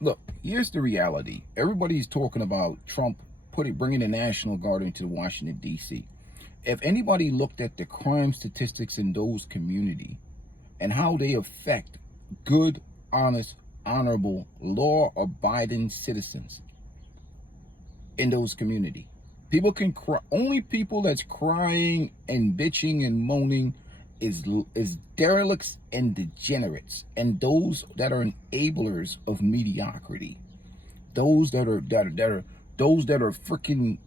Look, here's the reality. Everybody's talking about Trump bringing the National Guard into Washington, D.C. If anybody looked at the crime statistics in those communities and how they affect good, honest, honorable, law-abiding citizens in those communities, people can cry. Only people that's crying and bitching and moaning is derelicts and degenerates, and those that are enablers of mediocrity, those that are freaking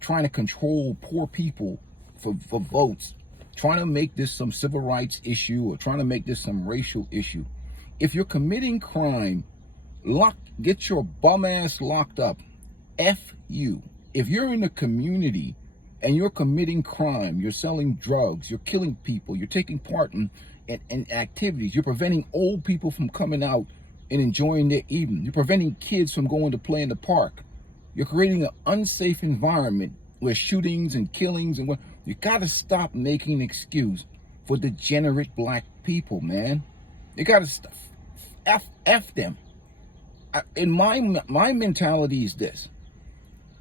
trying to control poor people for votes, trying to make this some civil rights issue or trying to make this some racial issue. If you're committing crime, get your bum ass locked up. F you. If you're in a community and you're committing crime, you're selling drugs, you're killing people, you're taking part in activities, you're preventing old people from coming out and enjoying their evening, you're preventing kids from going to play in the park, you're creating an unsafe environment where shootings and killings and what, you gotta stop making an excuse for degenerate black people, man. You gotta stop. F them. In my mentality is this: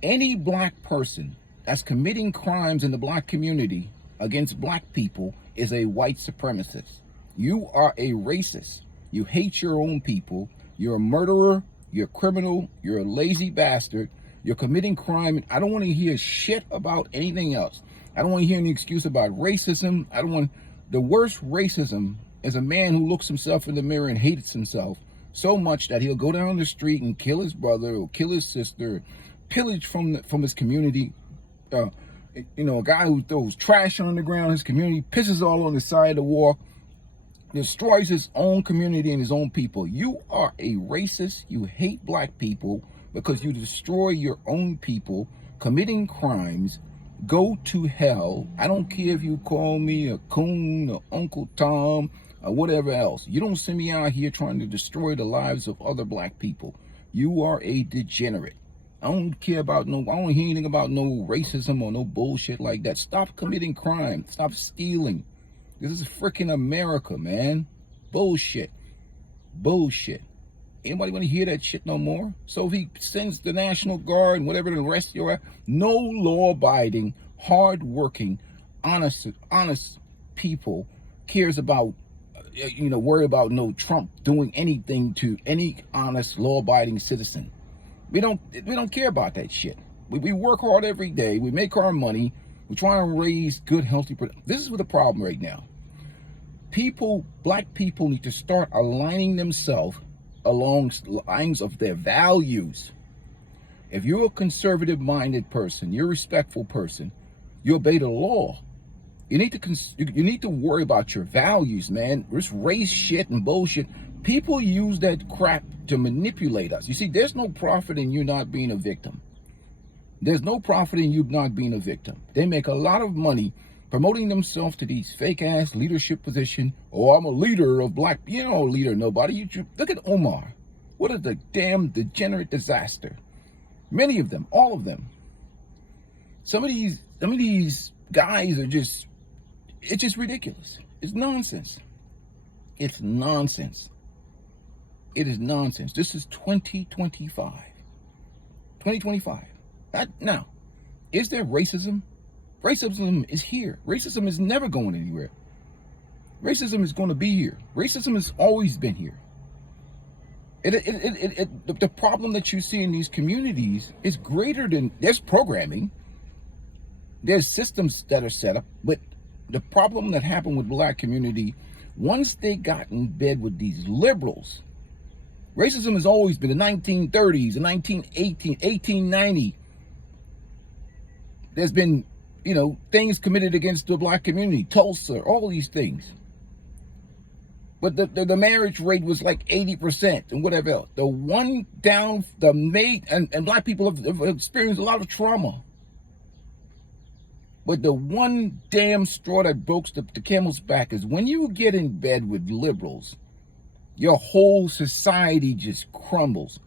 any black person that's committing crimes in the black community against black people is a white supremacist. You are a racist. You hate your own people. You're a murderer. You're a criminal. You're a lazy bastard. You're committing crime. I don't want to hear shit about anything else. I don't want to hear any excuse about racism. The worst racism is a man who looks himself in the mirror and hates himself so much that he'll go down the street and kill his brother or kill his sister, pillage from his community. A guy who throws trash on the ground, his community, pisses all on the side of the walk, destroys his own community and his own people. You are a racist. You hate black people because you destroy your own people, committing crimes. Go to hell. I don't care if you call me a coon or Uncle Tom or whatever else. You don't send me out here trying to destroy the lives of other black people. You are a degenerate. I don't care about I don't hear anything about no racism or no bullshit like that. Stop committing crime. Stop stealing. This is freaking America, man. Bullshit. Bullshit. Anybody want to hear that shit no more? So if he sends the National Guard and whatever the rest of your, no law-abiding, hard-working, honest people cares about, worry about no Trump doing anything to any honest, law-abiding citizen. We don't care about that shit. We work hard every day. We make our money. We try and raise good, healthy. This is the problem right now. Black people need to start aligning themselves along lines of their values. If you're a conservative-minded person, you're a respectful person, you obey the law. You need to worry about your values, man. This race shit and bullshit. People use that crap to manipulate us. You see, there's no profit in you not being a victim. There's no profit in you not being a victim. They make a lot of money promoting themselves to these fake-ass leadership position. Oh, I'm a leader of black. You know, leader nobody. Look at Omar. What a damn degenerate disaster. Many of them, all of them. Some of these guys are just, it's just ridiculous. It's nonsense. It's nonsense. It is nonsense. This is 2025. 2025. Now, is there racism? Racism is here. Racism is never going anywhere. Racism is going to be here. Racism has always been here. The problem that you see in these communities is greater than, there's programming. There's systems that are set up, but the problem that happened with black community, once they got in bed with these liberals, racism has always been the 1930s, the 1890. There's been, things committed against the black community, Tulsa, all these things. But the marriage rate was like 80% and whatever else. And black people have experienced a lot of trauma. But the one damn straw that broke the camel's back is when you get in bed with liberals, your whole society just crumbles.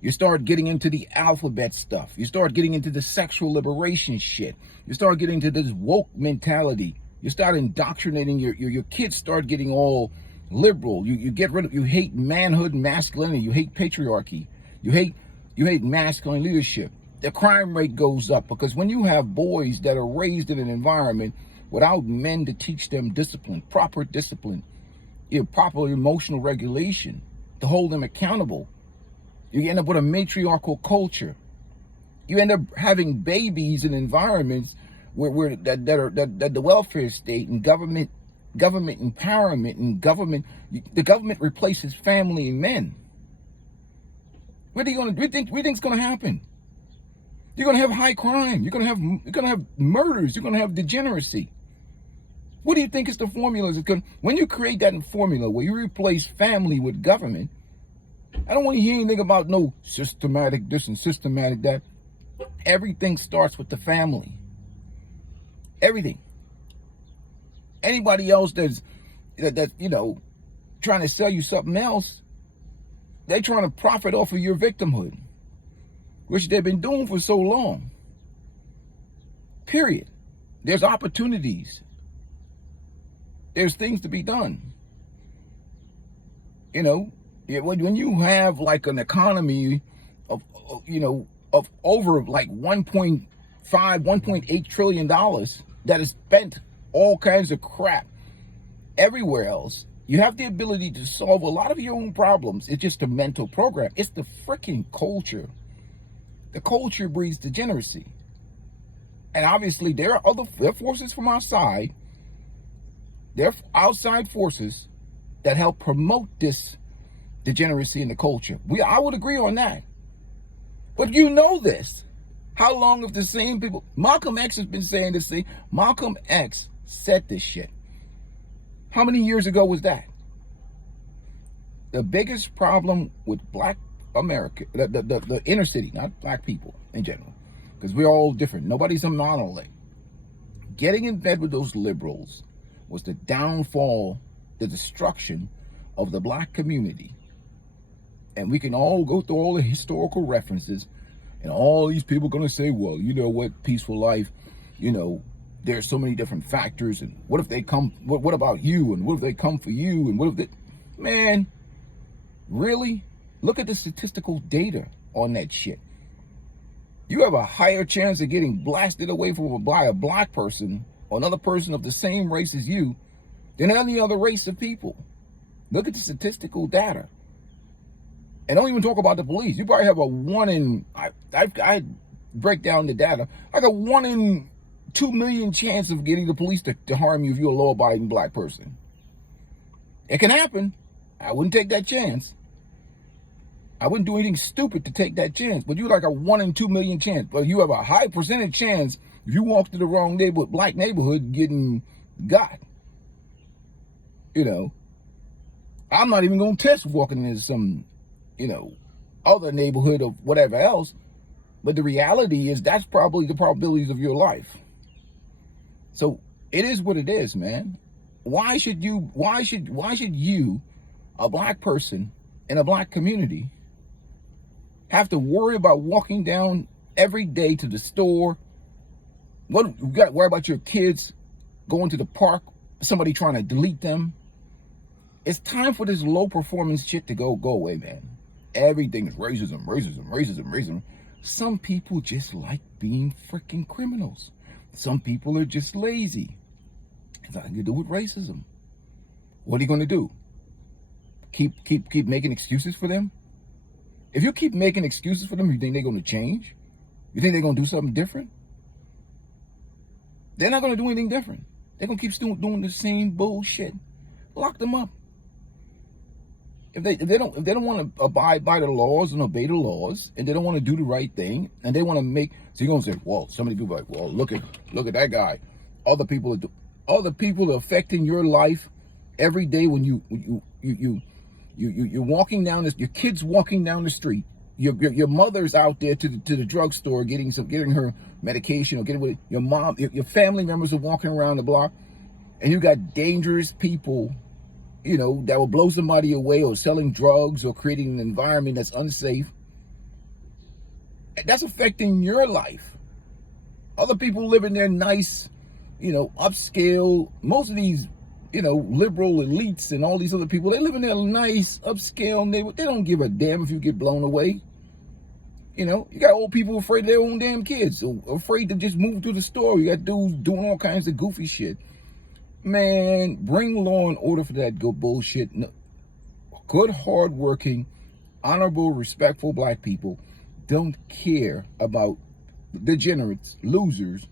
You start getting into the alphabet stuff. You start getting into the sexual liberation shit. You start getting into this woke mentality. You start indoctrinating your kids start getting all liberal. You get rid of, you hate manhood and masculinity. You hate patriarchy. You hate masculine leadership. The crime rate goes up because when you have boys that are raised in an environment without men to teach them discipline, proper discipline, proper emotional regulation, to hold them accountable, you end up with a matriarchal culture. You end up having babies in environments where that the welfare state and government empowerment and the government replaces family and men. What are you going to do? What do you think's going to happen? You're going to have high crime. You're going to have murders. You're going to have degeneracy. What do you think is the formula? When you create that formula where you replace family with government, I don't want to hear anything about no systematic this and systematic that. Everything starts with the family. Everything. Anybody else that's trying to sell you something else, they're trying to profit off of your victimhood, which they've been doing for so long. Period. There's opportunities. There's things to be done. When you have like an economy of over like 1.8 trillion dollars that is spent all kinds of crap everywhere else, you have the ability to solve a lot of your own problems. It's just a mental program. It's the freaking culture. The culture breeds degeneracy. And obviously there are forces from outside. There are outside forces that help promote this degeneracy in the culture. I would agree on that. But you know this. How long have the same people? Malcolm X has been saying this thing. Malcolm X said this shit. How many years ago was that? The biggest problem with black America, the inner city, not black people in general, because we're all different. Nobody's a monolith. Getting in bed with those liberals was the downfall, the destruction of the black community. And we can all go through all the historical references, and all these people are going to say, well, you know what, peaceful life, there's so many different factors, and what if they come, what about you, and what if they come for you, and what if they, man, really? Look at the statistical data on that shit. You have a higher chance of getting blasted away from by a black person or another person of the same race as you than any other race of people. Look at the statistical data. And don't even talk about the police. You probably have a 1 in, I break down the data, like a 1 in 2 million chance of getting the police to harm you if you're a law-abiding black person. It can happen. I wouldn't take that chance. I wouldn't do anything stupid to take that chance. But you're like a 1 in 2 million chance. But you have a high percentage chance if you walk to the wrong neighborhood, black neighborhood, getting got. I'm not even going to test walking into some, other neighborhood of whatever else. But the reality is that's probably the probabilities of your life. So it is what it is, man. Why should you, a black person in a black community, have to worry about walking down every day to the store? What, you got to worry about your kids going to the park, somebody trying to delete them? It's time for this low performance shit to go away, man. Everything is racism. Some people just like being freaking criminals. Some people are just lazy. It's nothing to do with racism. What are you going to do? Keep making excuses for them? If you keep making excuses for them, you think they're going to change? You think they're going to do something different? They're not going to do anything different. They're going to keep doing the same bullshit. Lock them up. If they don't want to abide by the laws and obey the laws, and they don't want to do the right thing, and they want to make, so you're gonna say, well, so many people are like, well, look at that guy. Other people are affecting your life every day when you're walking down this, your kids walking down the street, your mother's out there to the drugstore getting her medication, or getting your mom, your family members are walking around the block, and you got dangerous people, that will blow somebody away, or selling drugs, or creating an environment that's unsafe. That's affecting your life. Other people live in their nice, upscale. Most of these liberal elites and all these other people, they live in their nice upscale neighborhood. They don't give a damn if you get blown away. You got old people afraid of their own damn kids, afraid to just move through the store. You got dudes doing all kinds of goofy shit. Man, bring law and order for that good bullshit. No, good, hardworking, honorable, respectful black people don't care about degenerates, losers,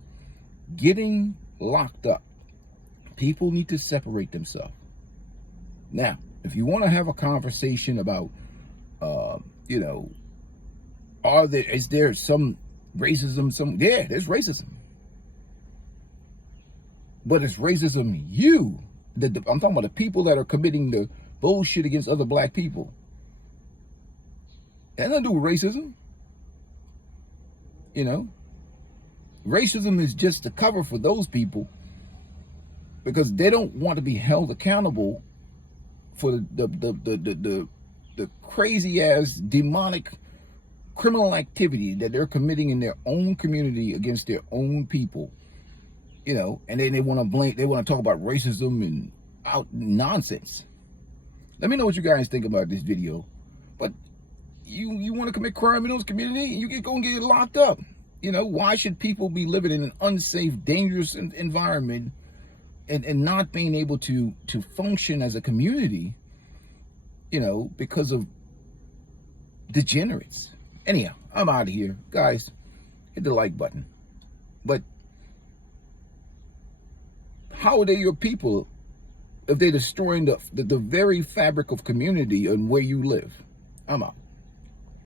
getting locked up. People need to separate themselves. Now, if you want to have a conversation about, is there some racism? Yeah, there's racism. But it's racism I'm talking about the people that are committing the bullshit against other black people. That doesn't do with racism. Racism is just a cover for those people because they don't want to be held accountable for the crazy ass demonic criminal activity that they're committing in their own community against their own people. And then they want to talk about racism and out nonsense. Let me know what you guys think about this video. But you want to commit crime in those communities, you go and get locked up. Why should people be living in an unsafe, dangerous environment and not being able to function as a community, because of degenerates? Anyhow, I'm out of here. Guys, hit the like button. But how are they your people if they're destroying the very fabric of community and where you live? I'm out.